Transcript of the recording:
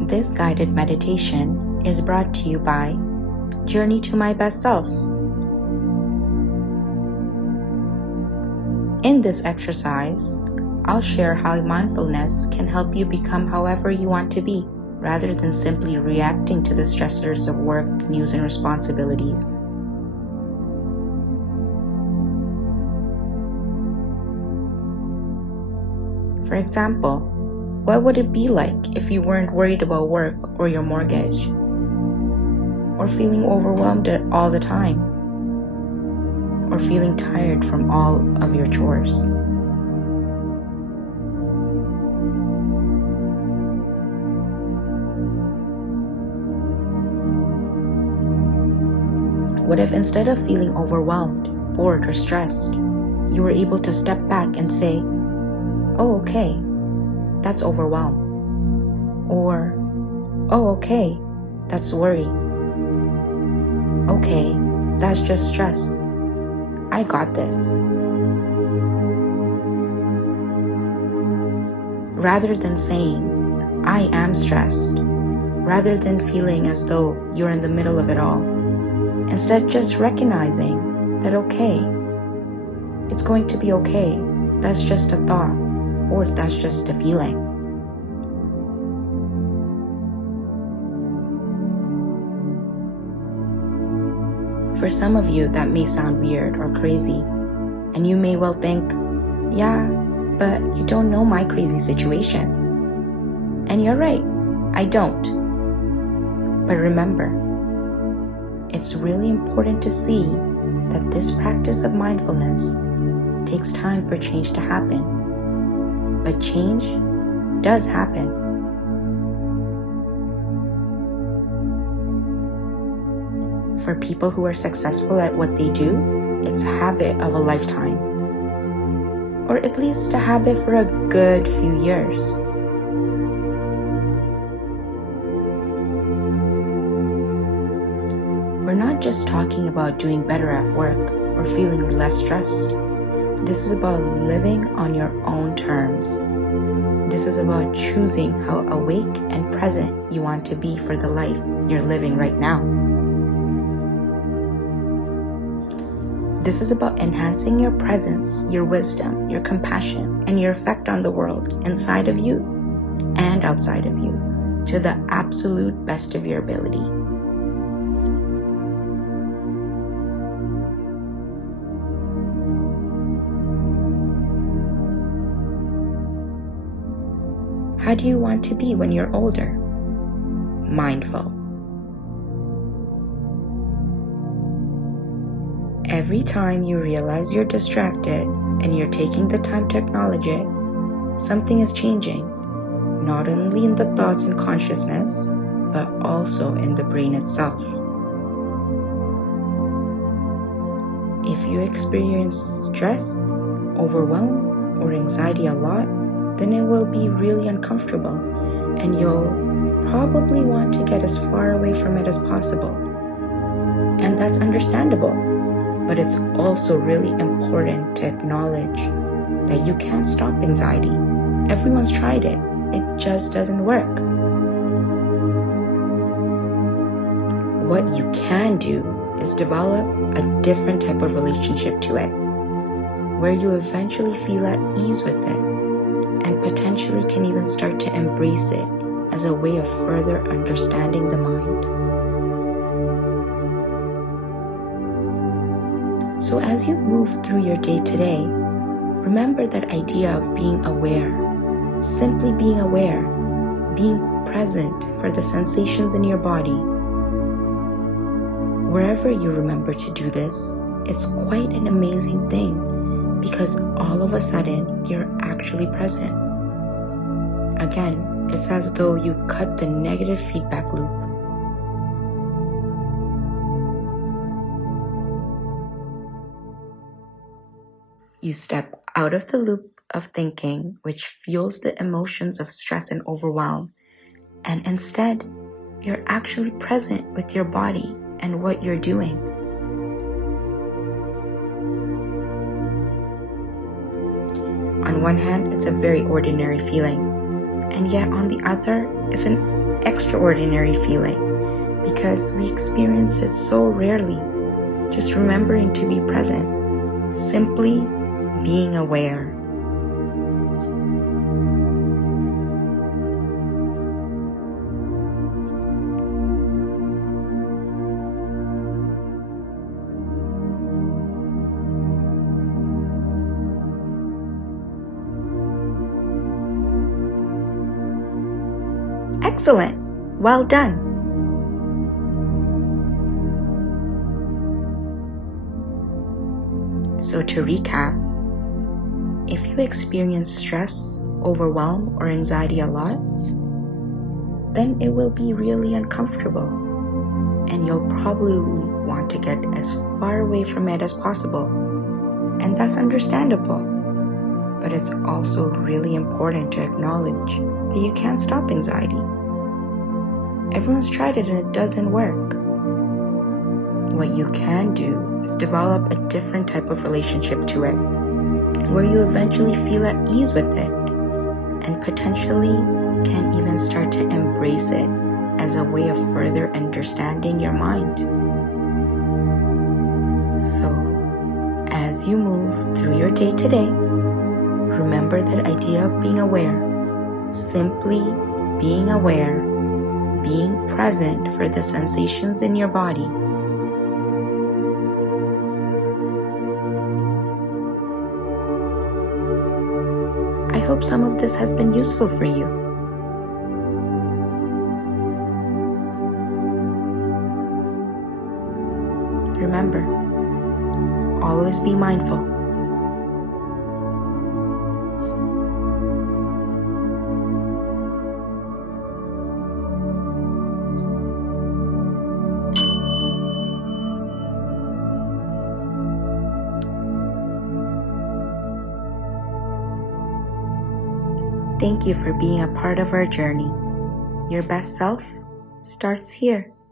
This guided meditation is brought to you by Journey to My Best Self. In this exercise, I'll share how mindfulness can help you become however you want to be, rather than simply reacting to the stressors of work, news, and responsibilities. For example, what would it be like if you weren't worried about work or your mortgage, or feeling overwhelmed all the time, or feeling tired from all of your chores? What if instead of feeling overwhelmed, bored, or stressed, you were able to step back and say, "Oh, okay, that's overwhelm," or "Oh, okay, that's worry. Okay, that's just stress. I got this." Rather than saying, "I am stressed," rather than feeling as though you're in the middle of it all, instead just recognizing that okay, it's going to be okay, that's just a thought, or that's just a feeling. For some of you, that may sound weird or crazy, and you may well think, "Yeah, but you don't know my crazy situation." And you're right, I don't. But remember, it's really important to see that this practice of mindfulness takes time for change to happen. But change does happen. For people who are successful at what they do, it's a habit of a lifetime, or at least a habit for a good few years. We're not just talking about doing better at work or feeling less stressed. This is about living on your own terms. This is about choosing how awake and present you want to be for the life you're living right now. This is about enhancing your presence, your wisdom, your compassion, and your effect on the world inside of you and outside of you to the absolute best of your ability. How do you want to be when you're older? Mindful. Every time you realize you're distracted and you're taking the time to acknowledge it, something is changing, not only in the thoughts and consciousness, but also in the brain itself. If you experience stress, overwhelm, or anxiety a lot, then it will be really uncomfortable, and you'll probably want to get as far away from it as possible. And that's understandable, but it's also really important to acknowledge that you can't stop anxiety. Everyone's tried it. It just doesn't work. What you can do is develop a different type of relationship to it, where you eventually feel at ease with it, and potentially can even start to embrace it as a way of further understanding the mind. So as you move through your day-to-day, remember that idea of being aware, simply being aware, being present for the sensations in your body. Wherever you remember to do this, it's quite an amazing thing, because all of a sudden, you're actually present. Again, it's as though you cut the negative feedback loop. You step out of the loop of thinking, which fuels the emotions of stress and overwhelm, and instead, you're actually present with your body and what you're doing. On one hand, it's a very ordinary feeling, and yet on the other, it's an extraordinary feeling because we experience it so rarely. Just remembering to be present, simply being aware. Excellent. Well done. So to recap, if you experience stress, overwhelm, or anxiety a lot, then it will be really uncomfortable and you'll probably want to get as far away from it as possible. And that's understandable. But it's also really important to acknowledge that you can't stop anxiety. Everyone's tried it and it doesn't work. What you can do is develop a different type of relationship to it, where you eventually feel at ease with it, and potentially can even start to embrace it as a way of further understanding your mind. So, as you move through your day to day, remember that idea of being aware, simply being aware, being present for the sensations in your body. I hope some of this has been useful for you. Remember, always be mindful. Thank you for being a part of our journey. Your best self starts here.